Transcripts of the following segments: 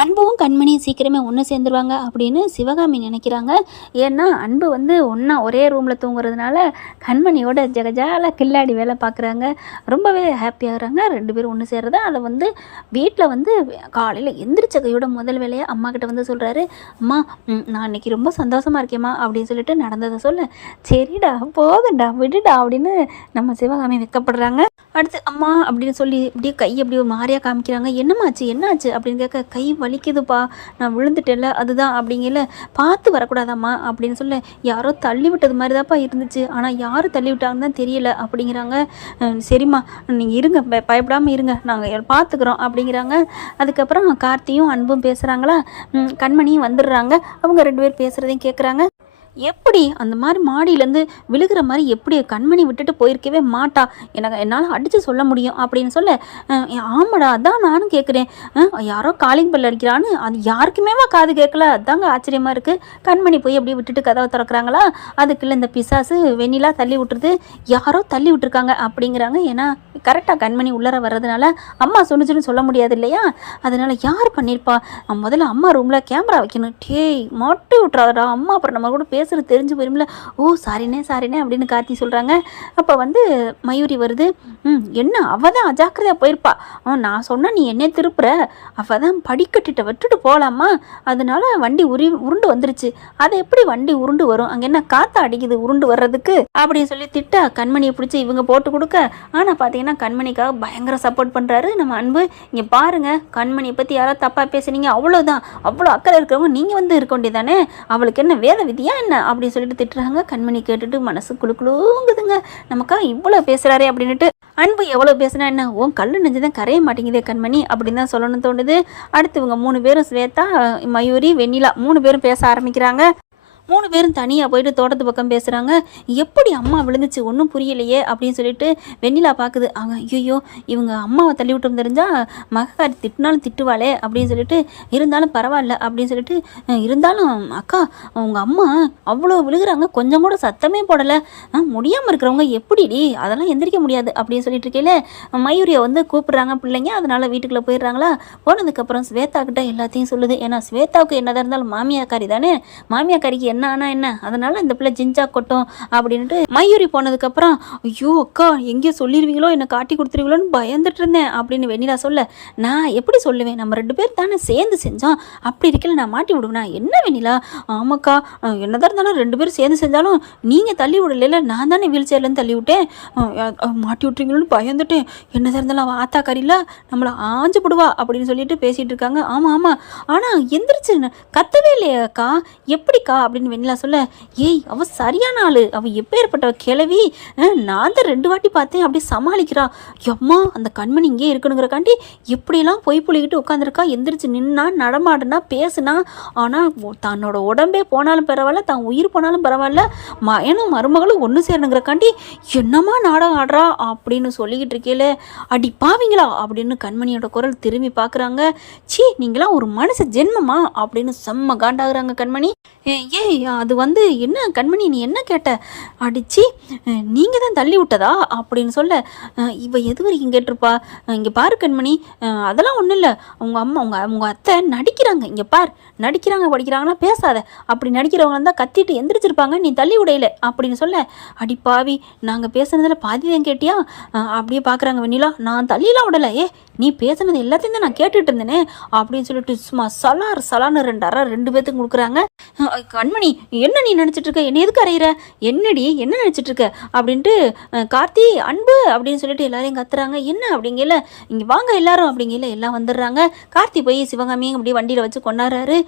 அன்பும் கண்மணியும் சீக்கிரமே ஒன்று சேர்ந்துருவாங்க அப்படின்னு சிவகாமி நினைக்கிறாங்க. ஏன்னா அன்பு வந்து ஒன்றா ஒரே ரூமில் தூங்குறதுனால கண்மணியோட ஜெகஜால கில்லாடி வேலை பார்க்குறாங்க ரொம்பவே ஹாப்பியாகிறாங்க ரெண்டு பேரும் ஒன்று சேர்றத அதை வந்து வீட்டில் வந்து காலையில் எந்திரிச்ச கையோட முதல் வேலையை அம்மா கிட்ட வந்து சொல்கிறாரு அம்மா நான் இன்னைக்கு ரொம்ப சந்தோஷமாக இருக்கேம்மா அப்படின்னு சொல்லிட்டு நடந்ததை சொல்ல. சரிடா போதும்டா விடுடா அப்படின்னு நம்ம சிவகாமி வைக்கப்படுறாங்க. அடுத்து அம்மா அப்படின்னு சொல்லி இப்படியே கை அப்படி ஒரு மாதிரியா காமிக்கிறாங்க. என்னம்மாச்சு? என்னாச்சு? அப்படின்னு கேட்க கை வலிக்குதுப்பா நான் விழுந்துட்டேல அதுதான் அப்படிங்கல பார்த்து வரக்கூடாதாம்மா அப்படின்னு சொல்ல யாரோ தள்ளி விட்டது மாதிரி தான்ப்பா இருந்துச்சு. ஆனால் யார் தள்ளி விட்டாங்கன்னு தான் தெரியல அப்படிங்கிறாங்க. சரிம்மா நீங்கள் இருங்க பயப்படாமல் இருங்க. நாங்கள் பார்த்துக்குறோம் அப்படிங்கிறாங்க. அதுக்கப்புறம் கார்த்தியும் அன்பும் பேசுகிறாங்களா கண்மணியும் வந்துடுறாங்க. அவங்க ரெண்டு பேர் பேசுகிறதையும் கேட்குறாங்க எப்படி அந்த மாதிரி மாடியிலேருந்து விழுகிற மாதிரி எப்படி கண்மணி விட்டுட்டு போயிருக்கவே மாட்டா? எனக்கு என்னால் அடித்து சொல்ல முடியும் அப்படின்னு சொல்ல ஆமாடா அதான் நானும் கேட்குறேன் யாரோ காலிங் பெல் அடிக்கிறான்னு அது யாருக்குமேவா காது கேட்கல? அதாங்க ஆச்சரியமாக இருக்குது கண்மணி போய் அப்படியே விட்டுட்டு கதவை திறக்கிறாங்களா? அதுக்குள்ள இந்த பிசாசு வெண்ணிலா தள்ளி விட்டுருது. யாரோ தள்ளி விட்டுருக்காங்க அப்படிங்கிறாங்க. ஏன்னா கரெக்டாக கண்மணி உள்ளர வர்றதுனால அம்மா சொன்னுச்சுன்னு சொல்ல முடியாது இல்லையா? அதனால யார் பண்ணியிருப்பா முதல்ல அம்மா ரூமில் கேமரா வைக்கணும். டேய் மாட்டு விட்றாதடா அம்மா அப்புறம் நம்ம கூட பேசுகிறது தெரிஞ்சு போயிரும்ல. ஓ சாரினே சாரினே அப்படின்னு கார்த்தி சொல்கிறாங்க அப்போ வந்து மயூரி வருது. ம் என்ன? அவள் தான் அஜாக்கிரதையாக போயிருப்பா. ஆ நான் சொன்னால் நீ என்ன திருப்புற. அவள் தான் படிக்கட்டிட்ட விட்டுட்டு போகலாமா அதனால வண்டி உரி உருண்டு வந்துருச்சு. அது எப்படி வண்டி உருண்டு வரும்? அங்கே என்ன காத்தா அடிக்குது உருண்டு வர்றதுக்கு? அப்படின்னு சொல்லி திட்டா கண்மணியை பிடிச்சி இவங்க போட்டு கொடுக்க. ஆனால் பார்த்தீங்கன்னா கண்மணிக்காக பயங்கர சப்போர்ட் பண்ணுறாரு நம்ம அன்பு இங்கே பாருங்க. கண்மணியை பற்றி யாராவது தப்பாக பேசுனீங்க? அவ்வளோதான் அவ்வளோ அக்கறை இருக்கிறவங்க நீங்கள் வந்து இருக்க வேண்டியதானே அவளுக்கு என்ன வேத விதியா என்ன? அப்படின்னு சொல்லிட்டு திட்டுறாங்க. கண்மணி கேட்டுட்டு மனசு குழுக்குழுங்குதுங்க நமக்கா இவ்வளோ பேசுகிறாரே அப்படின்னுட்டு அன்பு எவ்வளோ பேசுனா என்ன? ஓ கல் நெஞ்சு தான் கரைய மாட்டேங்குதே கண்மணி அப்படின்னு தான் சொல்லணும்னு தோணுது. அடுத்து இவங்க மூணு பேரும் ஸ்வேதா மயூரி வெண்ணிலா மூணு பேரும் பேச ஆரம்பிக்கிறாங்க. மூணு பேரும் தனியாக போயிட்டு தோட்டத்து பக்கம் பேசுகிறாங்க எப்படி அம்மா விழுந்துச்சு? ஒன்றும் புரியலையே அப்படின்னு சொல்லிட்டு வெண்ணிலா பார்க்குது அவங்க ஐயோ இவங்க அம்மாவை தள்ளி விட்டு தெரிஞ்சால் மகக்காரி திட்டினாலும் திட்டுவாளே அப்படின்னு சொல்லிட்டு இருந்தாலும் பரவாயில்ல அப்படின்னு சொல்லிட்டு இருந்தாலும் அக்கா உங்கள் அம்மா அவ்வளோ விழுகிறாங்க. கொஞ்சம் கூட சத்தமே போடலை. முடியாமல் இருக்கிறவங்க எப்படிடி? அதெல்லாம் எந்திரிக்க முடியாது அப்படின்னு சொல்லிட்டு இருக்கையில் மயூரியை வந்து கூப்பிடுறாங்க பிள்ளைங்க. அதனால் வீட்டுக்குள்ளே போயிடுறாங்களா? போனதுக்கப்புறம் ஸ்வேதா கிட்ட எல்லாத்தையும் சொல்லுது. ஏன்னா ஸ்வேதாவுக்கு என்னதான் இருந்தாலும் மாமியாக்காரி தானே. மாமியாக்காரிக்கு என்ன ஆனால் என்ன? அதனால் இந்த பிள்ளை ஜிஞ்சா கொட்டும் அப்படின்ட்டு மயூரி போனதுக்கப்புறம் ஐயோ அக்கா எங்கேயோ சொல்லிடுவீங்களோ என்னை காட்டி கொடுத்துருவீங்களோன்னு பயந்துட்டு இருந்தேன் அப்படின்னு வெண்ணிலா சொல்ல நான் எப்படி சொல்லுவேன்? நம்ம ரெண்டு பேர் தானே சேர்ந்து செஞ்சோம். அப்படி இருக்கல நான் மாட்டி விடுவேனா? என்ன வெண்ணிலா? ஆமாக்கா அஹ் என்னதான் இருந்தாலும் ரெண்டு பேரும் சேர்ந்து செஞ்சாலும் நீங்கள் தள்ளி விடலைல நான் தானே வீல் சேர்லேருந்து தள்ளி விட்டேன். மாட்டி விட்டுறீங்களோன்னு பயந்துட்டேன். என்னதான் இருந்தாலும் அவள் ஆத்தா கறியில நம்மளை ஆஞ்சு போடுவா அப்படின்னு சொல்லிட்டு பேசிகிட்டு இருக்காங்க. ஆமாம் ஆமாம் ஆனால் எந்திரிச்சு கத்தவே இல்லையாக்கா எப்படிக்கா? அப்படின்னு வெண்ணிலா சொல்ல ஏய் அவ சரியான ஆளு. அவ எப்பேற்பட்ட கிளவி நான் தான் ரெண்டு வாட்டி பார்த்தேன். அப்படியே சமாளிக்கிறா. எம்மா அந்த கண்மணி இங்கே இருக்கணுங்கிறக்காண்டி எப்படிலாம் பொய் புளிக்கிட்டு உட்காந்துருக்கா எந்திரிச்சு நின்னா நடமாடுனா பேசுனா. ஆனால் தன்னோட உடம்பே போனாலும் பரவாயில்ல தான் உயிர் போனாலும் பரவாயில்ல. மயனும் மருமகளும் ஒன்று சேரணுங்கிறக்காண்டி என்னம்மா நாடகம் ஆடுறா? அப்படின்னு சொல்லிக்கிட்டு இருக்கேல அடி பாவிங்களா? அப்படின்னு கண்மணியோட குரல் திரும்பி பார்க்குறாங்க சீ நீங்களாம் ஒரு மனுஷ ஜென்மமா? அப்படின்னு செம்ம காண்டாகிறாங்க கண்மணி. ஏய், ஏய் அது வந்து என்ன கண்மணி நீ என்ன கேட்ட? அடிச்சு நீங்கள் தான் தள்ளி விட்டதா? அப்படின்னு சொல்ல இவ எது வரைக்கும் கேட்டிருப்பா? இங்கே பாரு கண்மணி அதெல்லாம் ஒன்றும் இல்லை. அவங்க அம்மா அவங்க உங்கள் அத்தை நடிக்கிறாங்க. இங்கே பார் நடிக்கிறாங்க படிக்கிறாங்கன்னா பேசாத. அப்படி நடிக்கிறவங்க இருந்தால் கத்திட்டு எந்திரிச்சிருப்பாங்க. நீ தள்ளி விடையில. அப்படின்னு சொல்ல அடி பாவி நாங்கள் பேசுனதில் பாதி தான் கேட்டியா? அப்படியே பார்க்குறாங்க வெண்ணிலா நான் தள்ளிலாம் விடலை. ஏ நீ பேசுனது எல்லாத்தையும் தான் நான் கேட்டுட்டு இருந்தேனே அப்படின்னு சொல்லிட்டு சும்மா சலார் சலான்னு ரெண்டு அரை ரெண்டு பேர்த்துக்கும் கொடுக்குறாங்க. கண்மணி என்ன நீ நினச்சிட்டு இருக்க? என்ன எதுக்கு அறையிற? என்னடி என்ன நினச்சிட்டு இருக்க? அப்படின்ட்டு கார்த்தி அன்பு அப்படின்னு சொல்லிட்டு எல்லாரையும் கத்துறாங்க. என்ன அப்படிங்கல இங்கே வாங்க எல்லாரும் அப்படிங்கல எல்லாம் வந்துடுறாங்க. கார்த்தி போய் சிவகாமியும் அப்படியே வண்டியில் வச்சு கொண்டாடுறாரு.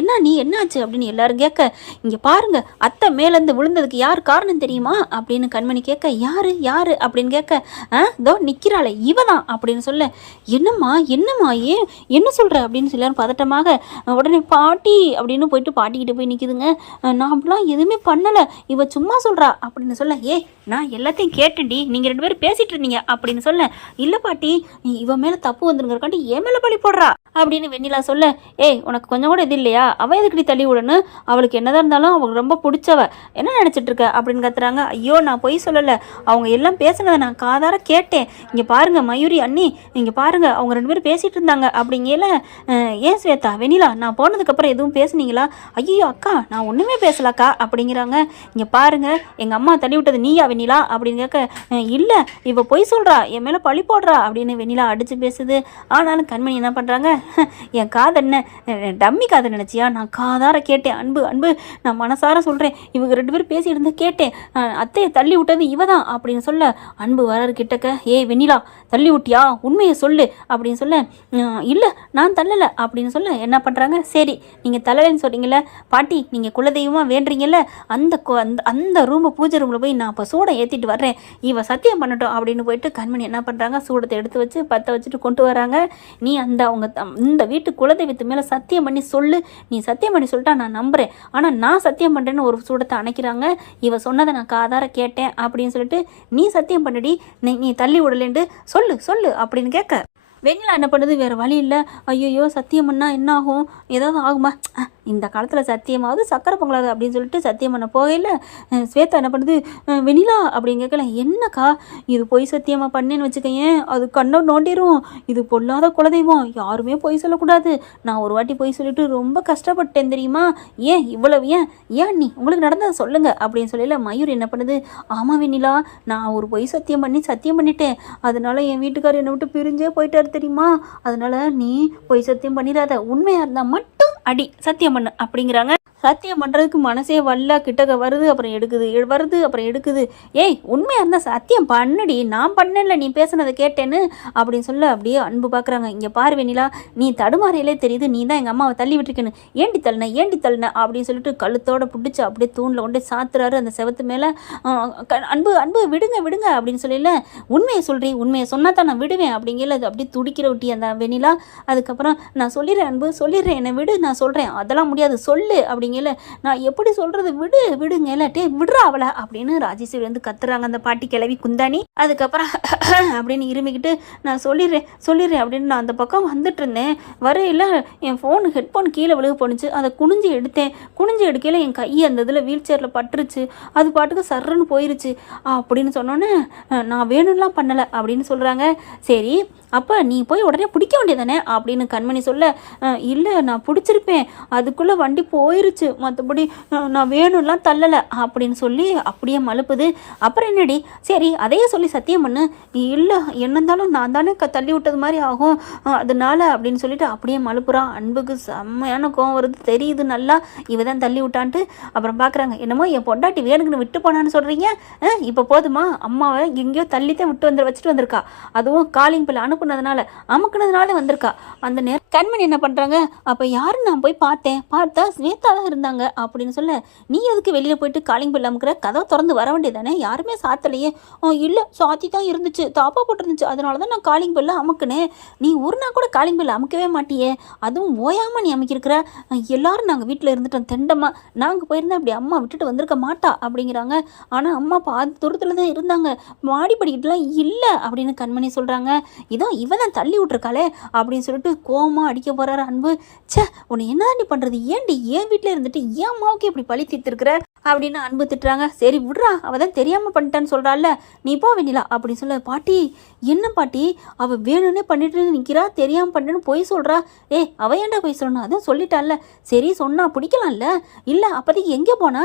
என்ன நீ என்னாச்சு அப்படின்னு எல்லாரும் கேட்க இங்கே பாருங்க அத்தை மேலேருந்து விழுந்ததுக்கு யார் காரணம் தெரியுமா? அப்படின்னு கண்மணி கேட்க யாரு யாரு? அப்படின்னு கேட்க ஆ இதோ நிற்கிறாளே இவ தான் அப்படின்னு சொல்ல என்னம்மா என்னம்மா ஏன்? என்ன சொல்கிற அப்படின்னு சொல்லி பதட்டமாக உடனே பாட்டி அப்படின்னு போயிட்டு பாட்டிக்கிட்ட போய் நிற்கிதுங்க நான் அப்படிலாம் எதுவுமே பண்ணலை. இவ சும்மா சொல்கிறா அப்படின்னு சொல்ல ஏ நான் எல்லாத்தையும் கேட்டுடி நீங்கள் ரெண்டு பேரும் பேசிகிட்டு இருந்தீங்க. அப்படின்னு சொல்ல இல்லை பாட்டி இவ மேலே தப்பு வந்துருங்கிறக்காண்டி என் மேலே பழி போடுறா. அப்படின்னு வெண்ணிலா சொல்ல ஏய் உனக்கு கொஞ்சம் கூட இது இல்லையா? அவ எதுக்கடி தள்ளி விடணும்? அவளுக்கு என்னதான் இருந்தாலும் அவளுக்கு ரொம்ப பிடிச்சவ. என்ன நினச்சிட்டு இருக்க? அப்படின்னு கத்துறாங்க. ஐயோ நான் பொய் சொல்லலை. அவங்க எல்லாம் பேசுனதை நான் காதார கேட்டேன். இங்கே பாருங்க மயூரி அண்ணி இங்கே பாருங்கள் அவங்க ரெண்டு பேரும் பேசிகிட்டு இருந்தாங்க அப்படிங்கல ஏன் ஸ்வேதா வெண்ணிலா நான் போனதுக்கப்புறம் எதுவும் பேசுனீங்களா? ஐயோ அக்கா நான் ஒன்றுமே பேசலக்கா அப்படிங்கிறாங்க. இங்கே பாருங்க எங்கள் அம்மா தள்ளி விட்டது நீயா வெண்ணிலா அப்படின்னு கேட்க இல்லை இவள் பொய் சொல்கிறா என் மேலே பழி போடுறா அப்படின்னு வெண்ணிலா அடித்து பேசுது. ஆனாலும் கண்மணி என்ன பண்ணுறாங்க என் காதை என்ன டம்மி காதை நினச்சியா? நான் காதார கேட்டேன் அன்பு அன்பு நான் மனசார சொல்கிறேன் இவங்க ரெண்டு பேரும் பேசிட்டு இருந்தா கேட்டேன் அத்தையை தள்ளி விட்டது இவ தான் அப்படின்னு சொல்ல அன்பு வராரு கிட்டக்க ஏய் வெண்ணிலா தள்ளி விட்டியா உண்மையை சொல்லு. அப்படின்னு சொல்ல இல்லை நான் தள்ளலை. அப்படின்னு சொல்ல என்ன பண்ணுறாங்க சரி நீங்கள் தள்ளலைன்னு சொல்கிறீங்கள பாட்டி நீங்கள் குலதெய்வமாக வேண்டுறீங்கல்ல அந்த அந்த அந்த ரூமை பூஜை ரூமில் போய் நான் இப்போ சூடை ஏற்றிட்டு வர்றேன். இவன் சத்தியம் பண்ணட்டும். அப்படின்னு போயிட்டு கண்மணி என்ன பண்ணுறாங்க சூடத்தை எடுத்து வச்சு பற்ற வச்சுட்டு கொண்டு வராங்க. நீ அந்த அவங்க தம்- இந்த வீட்டு குலதெய்வத்து மேலே சத்தியம் பண்ணி சொல்லு. நீ சத்தியம் பண்ணி சொல்லிட்டா நான் நம்புகிறேன் ஆனால் நான் சத்தியம் பண்ணுறேன்னு ஒரு சூடத்தை அணைக்கிறாங்க. இவ சொன்னதை நான் காதார கேட்டேன். அப்படின்னு சொல்லிட்டு நீ சத்தியம் பண்ணுடி. நீ நீ தள்ளி விடலேன்ட்டு சொல்லு சொல்லு அப்படின்னு கேட்க வெண்ணிலா என்ன பண்ணுது? வேறு வழி இல்லை. ஐயோ சத்தியம் என்ன ஆகும் ஏதாவது ஆகுமா? இந்த காலத்தில் சத்தியமாவது சக்கரை பொங்கலாது அப்படின்னு சொல்லிட்டு சத்தியம் பண்ண போகையில் ஸ்வேதா என்ன பண்ணுது? வெண்ணிலா அப்படின்னு கேட்கல என்னக்கா? இது பொய் சத்தியமாக பண்ணேன்னு வச்சுக்கேன் அது கண்ணை நோண்டிடும் இது பொல்லாத குலதெய்வம். யாருமே பொய் சொல்லக்கூடாது. நான் ஒரு வாட்டி பொய் சொல்லிட்டு ரொம்ப கஷ்டப்பட்டேன் தெரியுமா? ஏன் இவ்வளவு? ஏன்? ஏன் நீ உங்களுக்கு நடந்ததை சொல்லுங்க அப்படின்னு சொல்லல மயூர் என்ன பண்ணுது? ஆமாம் வெண்ணிலா நான் ஒரு பொய் சத்தியம் பண்ணி சத்தியம் பண்ணிட்டேன். அதனால என் வீட்டுக்காரர் என்னை விட்டு பிரிஞ்சே போயிட்டார் தெரியுமா? அதனால நீ பொய் சத்தியம் பண்ணிடாத. உண்மையாக இருந்தால் மட்டும் அடி சத்தியம் பண்ணு அப்படிங்கிறாங்க. சத்தியம் பண்ணுறதுக்கு மனசே வல்ல கிட்டக்க வருது அப்புறம் எடுக்குது வருது அப்புறம் எடுக்குது. ஏய் உண்மையாக இருந்தால் சத்தியம் பண்ணுடி. நான் பண்ணல நீ பேசுனதை கேட்டேன்னு அப்படின்னு சொல்ல அப்படியே அன்பு பார்க்குறாங்க இங்கே பாரு நீ தடுமாறையிலே தெரியுது நீ தான் எங்கள் அம்மாவை தள்ளி விட்டுருக்கேன்னு. ஏண்டி தள்ளின ஏண்டி தள்ளின அப்படின்னு சொல்லிட்டு கழுத்தோட பிடிச்சி அப்படியே தூணில் கொண்டு சாத்துறாரு அந்த செவத்து மேலே. அன்பு அன்பு விடுங்க விடுங்க அப்படின்னு சொல்லல உண்மையை சொல்கிறீ உண்மையை சொன்னால் தான் நான் விடுவேன் அப்படிங்கல அது அப்படியே துடிக்கிற ஒட்டி அந்த வெனிலா அதுக்கப்புறம் நான் சொல்லிடுறேன் அன்பு சொல்லிடுறேன் என்னை விடு நான் சொல்கிறேன் அதெல்லாம் முடியாது சொல்லு அப்படி சொல்கிறீங்கல்ல நான் எப்படி சொல்கிறது விடு விடுங்க இல்லாட்டே விடுறா அவளை அப்படின்னு ராஜேஸ்வரி வந்து கத்துறாங்க. அந்த பாட்டி கிளவி குந்தாணி. அதுக்கப்புறம் அப்படின்னு இருமிக்கிட்டு நான் சொல்லிடுறேன் சொல்லிடுறேன் அப்படின்னு நான் அந்த பக்கம் வந்துட்டு இருந்தேன் வரையில் என் ஃபோன் ஹெட்ஃபோன் கீழே விழுக போணுச்சு. அதை குனிஞ்சு எடுத்தேன். குனிஞ்சு எடுக்கையில் என் கை அந்த இதில் வீல் சேரில் பட்டுருச்சு. அது பாட்டுக்கு சர்றன்னு போயிருச்சு. அப்படின்னு சொன்னோன்னே நான் வேணும்லாம் பண்ணலை அப்படின்னு சொல்கிறாங்க சரி அப்போ நீ போய் உடனே பிடிக்க வேண்டியதானே அப்படின்னு கண்மணி சொல்ல இல்லை நான் பிடிச்சிருப்பேன். அதுக்குள்ளே வண்டி போயிருச்சு. மற்றபடி நான் வேணும்லாம் தள்ளலை அப்படின்னு சொல்லி அப்படியே மழுப்புது. அப்புறம் என்னடி? சரி அதையே சொல்லி சத்தியம் பண்ணு. இல்லை என்ன இருந்தாலும் நான் தானே க தள்ளி விட்டது மாதிரி ஆகும். அதனால அப்படின்னு சொல்லிட்டு அப்படியே மழுப்புறான் அன்புக்கு செம்மையான கோவம் வருது. தெரியுது நல்லா. இவ தான் தள்ளி விட்டான்ட்டு. அப்புறம் பார்க்குறாங்க என்னமோ என் பொண்டாட்டி வேணுங்கன்னு விட்டு போனான்னு சொல்கிறீங்க இப்போ போதுமா? அம்மாவை எங்கேயோ தள்ளித்தான் விட்டு வந்து வச்சுட்டு வந்திருக்கா. அதுவும் காலிங் பில் அனுப்புனதுனால அமுக்குனதுனால வந்திருக்கா. அந்த நேரம் கண்மணி என்ன பண்ணுறாங்க அப்போ யாரும் நான் போய் பார்த்தேன்? பார்த்தா ஸ்வேதா தான் இருந்தாங்க. அப்படின்னு சொல்ல நீ எதுக்கு வெளியில் போயிட்டு காலிங் பில் அமுக்கிற? கதவை திறந்து வர வேண்டியதானே யாருமே சாத்தலையே. இல்லை சாத்தி தான் இருந்துச்சு. தாப்பா போட்டிருந்துச்சு. அதனால தான் நான் காலிங் பில்ல அமுக்குனேன். நீ ஒரு நாள் கூட காலிங் பில் அமுக்கவே மாட்டியே. அதுவும் ஓயாமல் நீ அமைக்கிருக்கிற எல்லாரும் நாங்கள் வீட்டில் இருந்துட்டோம். தெண்டமாக நாங்கள் போயிருந்தா அப்படி அம்மா விட்டுட்டு வந்திருக்க மாட்டா. அப்படிங்கிறாங்க. ஆனால் அம்மா பாதி தூரத்தில் தான் இருந்தாங்க. மாடி படிக்கிட்டுலாம் இல்லை. அப்படின்னு கண்மணி சொல்கிறாங்க இதோ இவ தான் தள்ளி விட்ருக்காளே அப்படின்னு சொல்லிட்டு கோமா அடிக்க போகிறாரு அன்பு. ச்சே உன்னை நீ பண்ணுறது ஏன்டி ஏன் வீட்டில் இருந்துட்டு ஏன் அம்மாவுக்கு இப்படி பழி தீர்த்துருக்குற? அப்படின்னு அன்பு திட்டுறாங்க. சரி விட்றா. அவள் தான் தெரியாமல் பண்ணிட்டான்னு சொல்கிறாள்ல நீ போ வெண்ணிலா அப்படின்னு சொல்ல பாட்டி என்ன பாட்டி? அவள் வேணும்னே பண்ணிட்டு நிற்கிறா தெரியாமல் பண்ணிட்டு போய் சொல்கிறா ஏ அவ ஏன்டா போய் சொல்லணும் அதான் சொல்லிட்டால சரி சொன்னா பிடிக்கலாம்ல. இல்லை அப்போதைக்கு எங்கே போனா?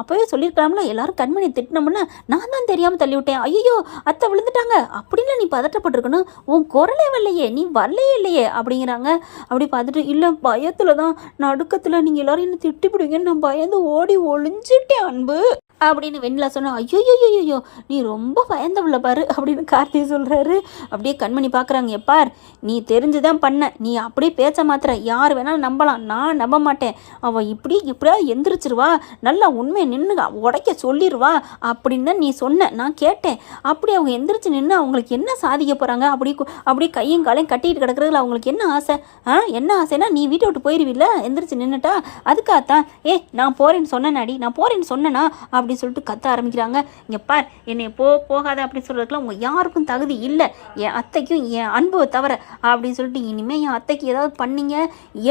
அப்போவே சொல்லியிருக்கலாம்ல. எல்லாரும் கண்மணி திட்டினோம்ல நான் தான் தெரியாமல் தள்ளி விட்டேன். ஐயோ அத்தை விழுந்துட்டாங்க. அப்படின்னு நீ பதட்டப்பட்டிருக்கணும். உன் குரலே வரலையே. நீ வரலையே இல்லையே அப்படிங்கிறாங்க. அப்படி பார்த்துட்டு இல்லை பயத்தில் தான் நடுக்கத்தில் நீங்கள் எல்லாரும் என்ன திட்டிப்பிடுவீங்கன்னு நான் பயந்து ஓடி ஒளிஞ்சு ஒளிஞ்சிட்டேன் அன்பு. அப்படின்னு வெண்ணிலா சொன்னா ஐயோ ஐயோ நீ ரொம்ப பயந்தவள பாரு அப்படின்னு கார்த்தி சொல்கிறாரு அப்படியே கண்மணி பார்க்குறாங்க எப்பார் நீ தெரிஞ்சு தான் பண்ண. நீ அப்படியே பேச்ச மாத்திர யார் வேணாலும் நம்பலாம். நான் நம்ப மாட்டேன். அவள் இப்படி இப்படியா எந்திரிச்சிருவா. நல்லா உண்மையை நின்று உடைக்க சொல்லிடுவா அப்படின்னு தான் நீ சொன்ன. நான் கேட்டேன். அப்படி அவங்க எந்திரிச்சு நின்று அவங்களுக்கு என்ன சாதிக்க போகிறாங்க அப்படி அப்படி கையும் காலையும் கட்டிட்டு கிடக்குறதுல அவங்களுக்கு என்ன ஆசை? ஆ என்ன ஆசைன்னா நீ வீட்டை விட்டு போயிடுவில்ல எந்திரிச்சு நின்றுட்டா அதுக்காகத்தான் ஏ நான் போகிறேன்னு சொன்னேனாடி. நான் போகிறேன்னு சொன்னேன்னா அப்படின்னு சொல்லிட்டு கத்த ஆரம்பிக்கிறாங்க. இங்கே பார் என்னை போ போகாத அப்படின்னு சொல்கிறதுக்குலாம் உங்கள் யாருக்கும் தகுதி இல்லை. என் அத்தைக்கும் என் அன்பை தவிர அப்படின்னு சொல்லிட்டு இனிமேல் என் அத்தைக்கு ஏதாவது பண்ணீங்க?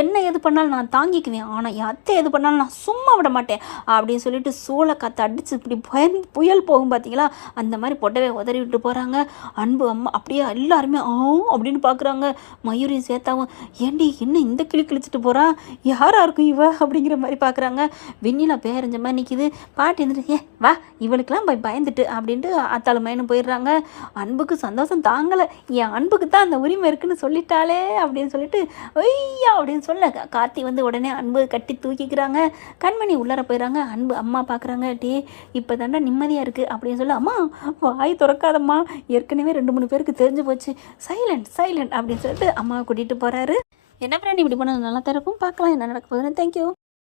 என்ன எது பண்ணாலும் நான் தாங்கிக்குவேன். ஆனால் என் அத்தை எது பண்ணாலும் நான் சும்மா விட மாட்டேன் அப்படின்னு சொல்லிட்டு சூளை காற்று அடித்து இப்படி பயந்து புயல் போகும் பார்த்தீங்களா அந்த மாதிரி பொட்டவே உதறி விட்டு போகிறாங்க அன்பு அம்மா அப்படியே எல்லாருமே ஆ அப்படின்னு பார்க்குறாங்க மயூரியும் சேத்தாவும் ஏண்டி என்ன இந்த கிளி கிழிச்சிட்டு போகிறா யாராக இருக்கும் இவ? அப்படிங்கிற மாதிரி பார்க்குறாங்க வெண்ணிலா பேரஞ்ச மாதிரி நிற்கிது பாட்டி இருந்துட்டு ஏ வா இவளுக்கெல்லாம் போய் பயந்துட்டு அப்படின்ட்டு அத்தாள் மயனும் போயிடுறாங்க. அன்புக்கு சந்தோஷம் தாங்கலை. என் அன்புக்கு தான் அந்த உரிமை இருக்குன்னு சொல்லிட்டாளே அப்படின்னு சொல்லிட்டு ஐயா அப்படின்னு சொல்ல கார்த்தி வந்து உடனே அன்பு கட்டி தூக்கிக்கிறாங்க. கண்மணி உள்ளார போயிடுறாங்க. அன்பு அம்மா பார்க்குறாங்க டே இப்போ தாண்டா நிம்மதியாக இருக்குது அப்படின்னு சொல்ல அம்மா வாய் திறக்காதம்மா. ஏற்கனவே ரெண்டு மூணு பேருக்கு தெரிஞ்சு போச்சு. சைலண்ட் சைலண்ட் அப்படின்னு சொல்லிட்டு அம்மாவை கூட்டிகிட்டு போகிறாரு என்ன ஃப்ரெண்ட் இப்படி பண்ணது நல்லா தான் இருக்கும். பார்க்கலாம் என்ன நடக்க போகுதுன்னு. தேங்க்யூ